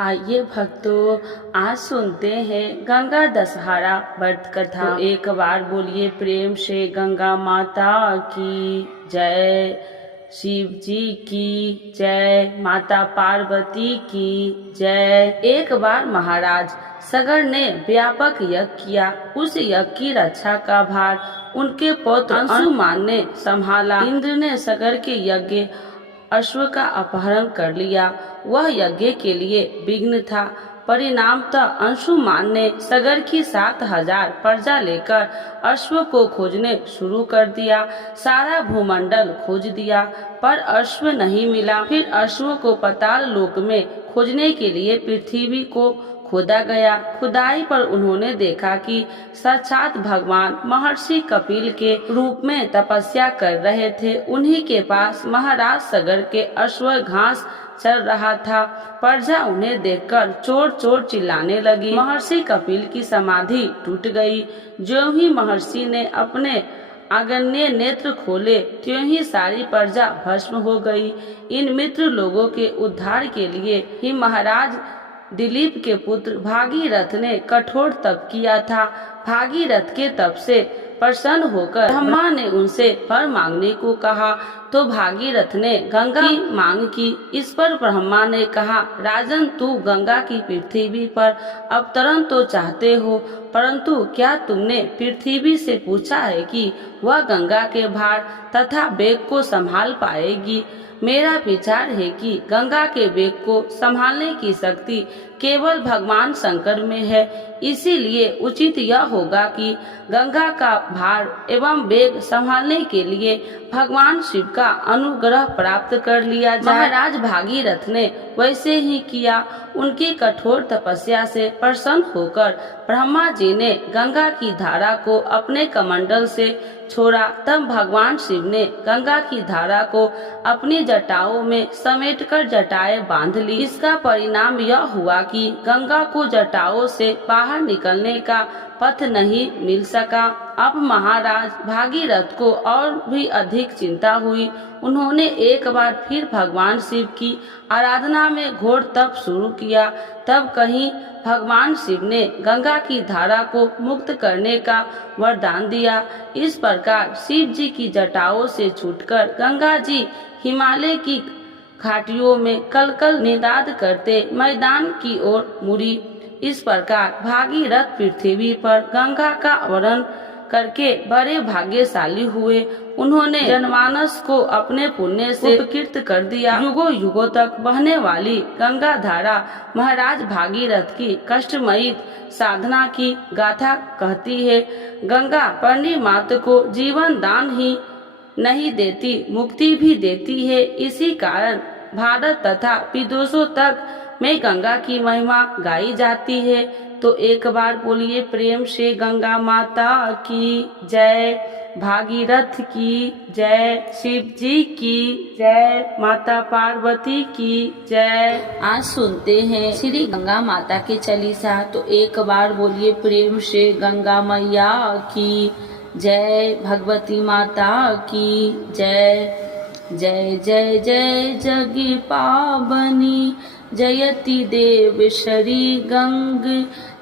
आइए भक्तों, आज सुनते हैं गंगा दशहरा व्रत कथा। तो एक बार बोलिए प्रेम से गंगा माता की जय, शिव जी की जय, माता पार्वती की जय। एक बार महाराज सगर ने व्यापक यज्ञ किया। उस यज्ञ की रक्षा का भार उनके पौत्र अंशुमान ने संभाला। इंद्र ने सगर के यज्ञ अश्व का अपहरण कर लिया। वह यज्ञ के लिए विघ्न था। परिणामतः अंशुमान ने सगर की 7,000 प्रजा लेकर अश्व को खोजने शुरू कर दिया। सारा भूमंडल खोज दिया पर अश्व नहीं मिला। फिर अश्व को पाताल लोक में खोजने के लिए पृथ्वी को खोदा गया। खुदाई पर उन्होंने देखा कि साक्षात भगवान महर्षि कपिल के रूप में तपस्या कर रहे थे। उन्हीं के पास महाराज सगर के अश्व घास चल रहा था। प्रजा उन्हें देखकर चोर चोर चिल्लाने लगी। महर्षि कपिल की समाधि टूट गई। ज्यों ही महर्षि ने अपने आग्नेय नेत्र खोले त्यों ही सारी प्रजा भस्म हो गई। इन मित्र लोगों के उद्धार के लिए ही महाराज दिलीप के पुत्र भागीरथ ने कठोर तप किया था। भागीरथ के तप से प्रसन्न होकर ब्रह्मा ने उनसे वर मांगने को कहा तो भागीरथ ने गंगा की मांग की। इस पर ब्रह्मा ने कहा, राजन, तू गंगा की पृथ्वी पर अवतरण तो चाहते हो, परंतु क्या तुमने पृथ्वी से पूछा है कि वह गंगा के भार तथा वेग को संभाल पाएगी? मेरा विचार है कि गंगा के वेग को संभालने की शक्ति केवल भगवान शंकर में है। इसीलिए उचित यह होगा कि गंगा का भार एवं वेग संभालने के लिए भगवान शिव का अनुग्रह प्राप्त कर लिया जाए। महाराज भागीरथ ने वैसे ही किया। उनकी कठोर तपस्या से प्रसन्न होकर ब्रह्मा जी ने गंगा की धारा को अपने कमंडल से छोड़ा। तब भगवान शिव ने गंगा की धारा को अपनी जटाओं में समेटकर जटाएं बांध ली। इसका परिणाम यह हुआ कि गंगा को जटाओं से बाहर निकलने का पथ नहीं मिल सका। अब महाराज भागीरथ को और भी अधिक चिंता हुई। उन्होंने एक बार फिर भगवान शिव की आराधना में घोर तप शुरू किया। तब कहीं भगवान शिव ने गंगा की धारा को मुक्त करने का वरदान दिया। इस प्रकार शिव जी की जटाओं से छूटकर गंगा जी हिमालय की घाटियों में कलकल निनाद करते मैदान की ओर मुड़ी। इस प्रकार भागीरथ पृथ्वी पर गंगा का वरण करके बड़े भाग्यशाली हुए। उन्होंने जनमानस को अपने पुण्य से उपकृत कर दिया। युगों युगों तक बहने वाली गंगा धारा महाराज भागीरथ की कष्टमयी साधना की गाथा कहती है। गंगा परनी मात्र को जीवन दान ही नहीं देती, मुक्ति भी देती है। इसी कारण भारत तथा विदेशों तक में गंगा की महिमा गाई जाती है। तो एक बार बोलिए प्रेम से गंगा माता की जय, भागीरथ की जय, शिव जी की जय, माता पार्वती की जय। आज सुनते हैं श्री गंगा माता के चालीसा। तो एक बार बोलिए प्रेम से गंगा मैया की जय, भगवती माता की जय। जय जय जय जग पावनी जयति देव श्री गंग,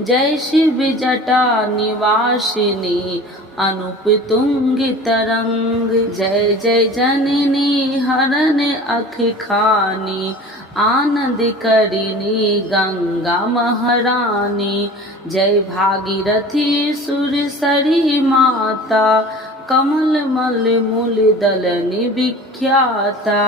जय शिव जटा निवासिनी अनुप तुंग तरंग। जय जय जननी हरण अख खानी, आनंद करिनी गंगा महारानी। जय भागीरथी सुरसरी माता, कमल मल मूल दलनी विख्याता।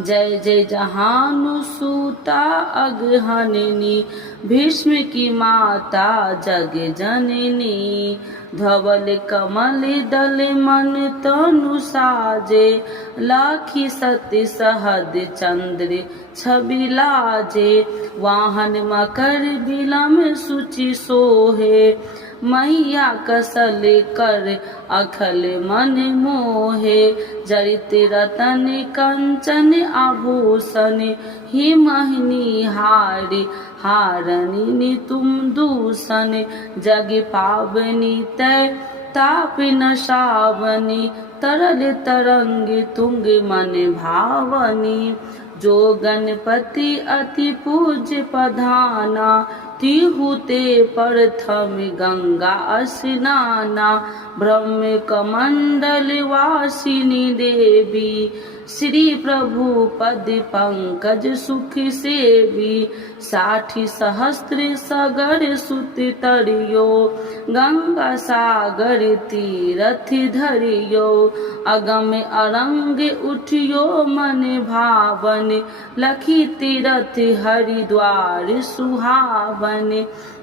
जय जय जहानु सूता अगहननी, भीष्म की माता जग जननी। धवल कमल दल मन तनु साजे, लाखी सत्य सहद चंद्र छवि लाजे। वाहन मकर बिलम सुचि सोहे, मैया कसल कर अखल मन मोहे। जरित रतन कंचन आभूषण, हिमहिनी हारि हारणी तुम दूषण। जग पावनी तय ताप न सावनी, तरल तरंग तुंग मन भावनी। जो गणपति अति पूज्य प्रधाना, तिहु ते प्रथम गंगा स्नाना। ब्रह्म कमंडल वासिनी देवी, श्री प्रभु पद पंकज सुख सेवी। 60 सहस्त्र सगर सुत तरियो, गंगा सागर तीरथ धरियो। अगम अरंग उठियो मन भावन, लखी तीरथ हरिद्वार सुहावन।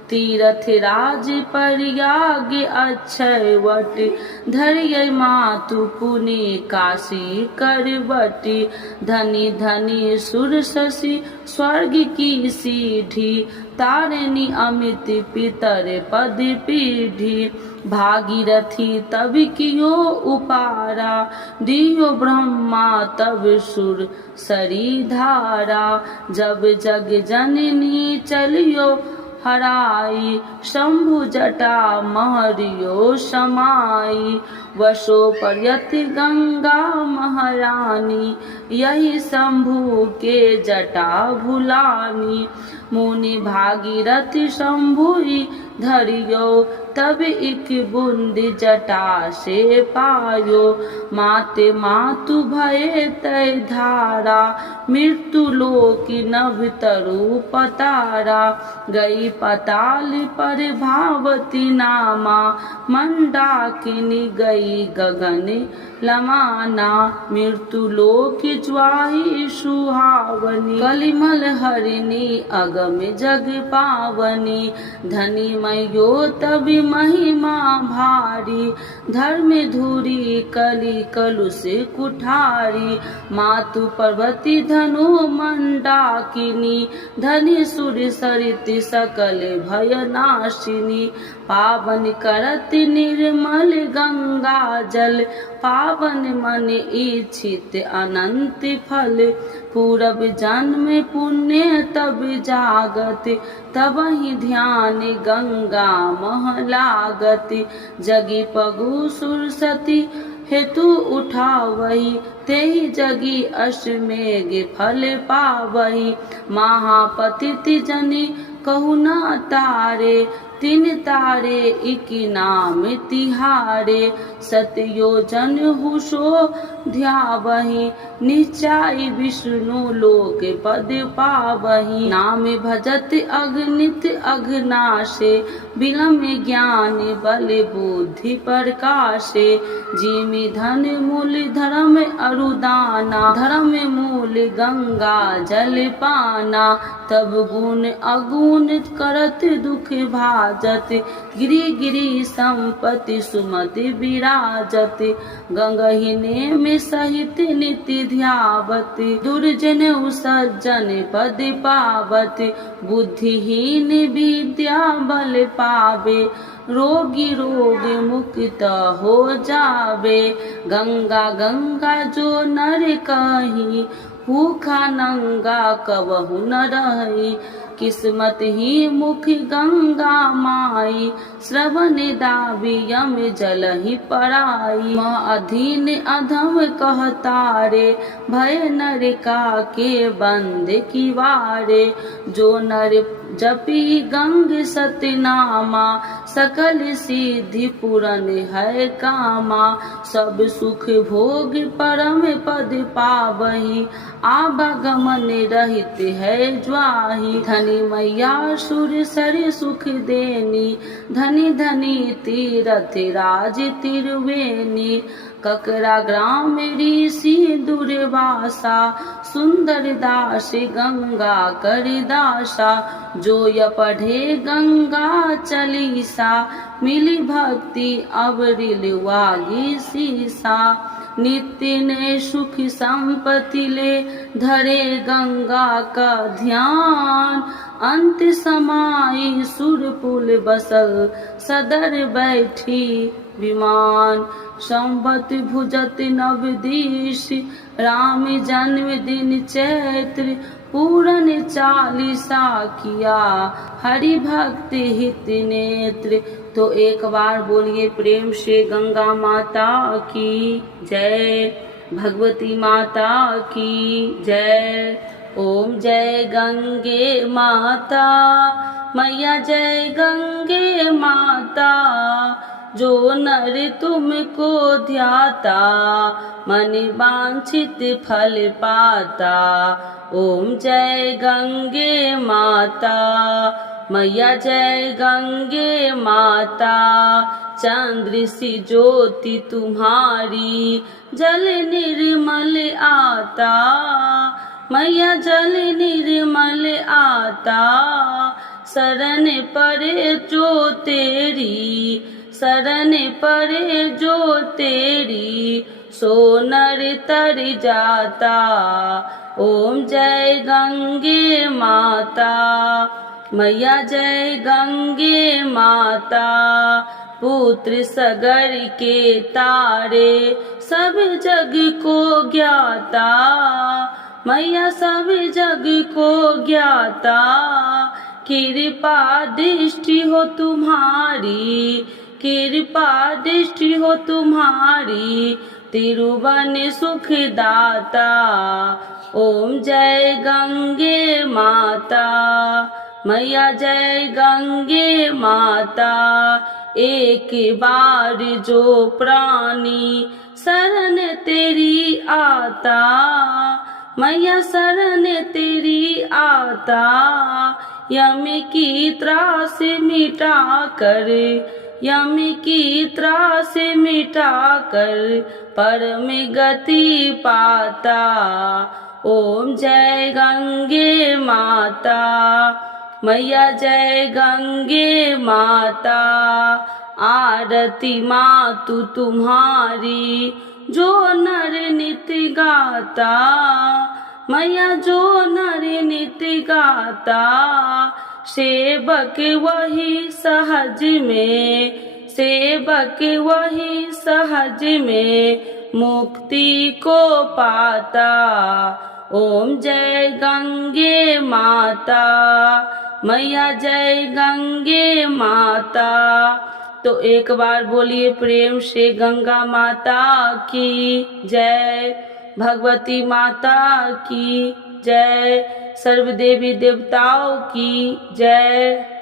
तीरथ राज प्रयाग अक्षय वट, धरिय मातु पुण्य काशी करवटी। धनी धनी सुर शशि स्वर्ग की सीढ़ी, तारिणी अमित पितर पद पीढ़ी। भागीरथी तब कियो उपारा, दियो ब्रह्मा तब सुर सरी धारा। जब जग जननी चलियो हराई, शंभु जटा महरियो समाई। वशो पर्यत गंगा महारानी, यही शंभु के जटा भुलानी। मुनि भागीरथ शंभुई धरियो, तब एक बूंद जटा से पायो। माते मातु भये तय धारा, मृत्यु लोक नभ तरु पतारा। गई पताल पर भावती नामा, मंदाकिनी गई गगन लमाना। मृत्यु लोक ज्वाही सुहावनी, कलिमल हरिणी अगम जग पावनी। धनी मयो तब महिमा भारी, धर्म धूरी कली कलुष कुठारी। मातु पर्वती धनु मंदाकिनी, धनी सुर सरित सकल भय नाशिनी। पावन करत निर्मल गंगा जल, पावन मन इच्छित अनंत फल। पूरब जन्म पुण्य तब जागत, तब ही ध्यान गंगा मह लागत। जगी पगु सुरसती हेतु उठावही, तेहि जगी अश्वमेघ फल पावही। महापतित जनि कहु न तारे, तीन तारे इक नाम तिहारे। सतयोजन हुसो ध्यावही, निचाई विष्णु लोक पद पावही। नाम भजत अगणित अघनाशे, विलम ज्ञान बल बुद्धि प्रकाशे। जिमि धन मूल धर्म अरुदाना, धर्म मूल गंगा जल पाना। तब गुण अगुण करत दुख भाजत, गिरि गिरि संपत्ति सुमति विराजत। गंगहीने में सहित नित्य ध्यावत, दुर्जन सज्जन पद पावत। बुद्धिहीन विद्या बल पावे, रोगी रोग मुक्त हो जावे। गंगा गंगा जो नर कही, भूखा नंगा कबहु न रही। किस्मत ही मुख गंगा माई, श्रवण दावी यम जल ही पराई। म अधीन अधम कहतारे, भय नरका के बंद किवारे। जो नर जपी गंग सतनामा, सकल सिद्धि पूरन है कामा। सब सुख भोग परम पद पावही, आवागमन रहित है ज्वाही। धनी मैया सुर सर सुख देनी, धनी धनी तीरथ राज तिरुवेनी। ककरा ग्राम ऋषि दुर्वासा, सुंदर दास गंगा करिदासा। जो य पढ़े गंगा चालीसा, मिली भक्ति अवरिल वाली सीसा। नित्य ने सुख संपत्ति ले, धरे गंगा का ध्यान। अंत समाई सुरपुल बसल, सदर बैठी विमान। संवत भुजत नवदीश, राम जन्म दिन चैत्र। पूरन 40 किया, हरि भक्त हित नेत्र। तो एक बार बोलिए प्रेम से गंगा माता की जय। भगवती माता की जय। ओम जय गंगे माता, मैया जय गंगे माता, जो नर तुमको ध्याता, मन वांछित फल पाता। ओम जय गंगे माता, मैया जय गंगे माता, चंद्र सी ज्योति तुम्हारी, जल निर्मल आता, मैया जल निर्मल आता। शरण पड़े जो तेरी, शरण पड़े जो तेरी, सो नर तर जाता। ओम जय गंगे माता, मैया जय गंगे माता, पुत्र सगर के तारे, सब जग को ज्ञाता, मैया सब जग को ज्ञाता। कृपा दृष्टि हो तुम्हारी, कृपा दृष्टि हो तुम्हारी, तिरुवन सुखदाता। ओम जय गंगे माता, मैया जय गंगे माता, एक बार जो प्राणी शरण तेरी आता, मैया शरण तेरी आता, यम की त्रास मिटा कर, यम की त्रास मिटा कर, परम गति पाता। ओम जय गंगे माता, मैया जय गंगे माता, आरती मातु तुम्हारी, जो नर नित्य गाता, मैया जो नर नित्य गाता। सेवक वही सहज में, सेवक वही सहज में, मुक्ति को पाता। ओम जय गंगे माता, मैया जय गंगे माता। तो एक बार बोलिए प्रेम से गंगा माता की जय, भगवती माता की जय, सर्व देवी देवताओं की जय।